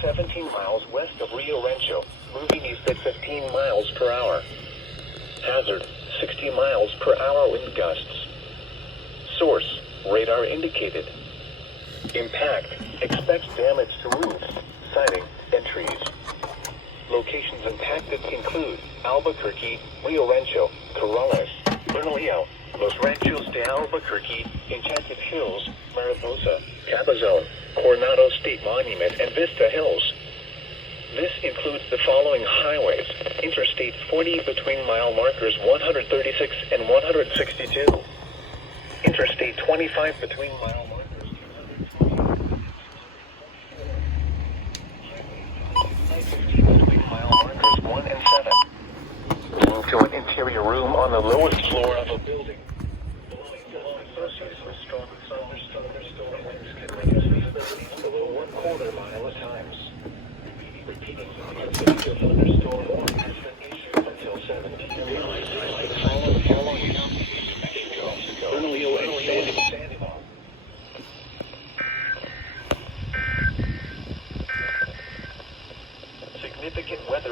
17 miles west of Rio Rancho, moving east at 15 miles per hour. Hazard, 60 miles per hour wind gusts. Source, radar indicated. Impact, expect damage to roofs, siding, and trees. Locations impacted include Albuquerque, Rio Rancho, Corrales, Bernalillo, Los Ranchos de Albuquerque, Enchanted Hills, Mariposa, Cabazon, Coronado State Monument, and Vista Hills. This includes the following highways: Interstate 40 between mile markers 136 and 162. Interstate 25 between mile markers 220. I-15 between mile markers 1 and 7. Move to an interior room on the lowest floor of a building. Associated with strong thunderstorm winds can reduce visibility below 1/4 mile at times. Repeating, consider the thunderstorm warning has been issued until 7 p.m. How long is Mexico? Bernalillo and Sandoval. Significant weather.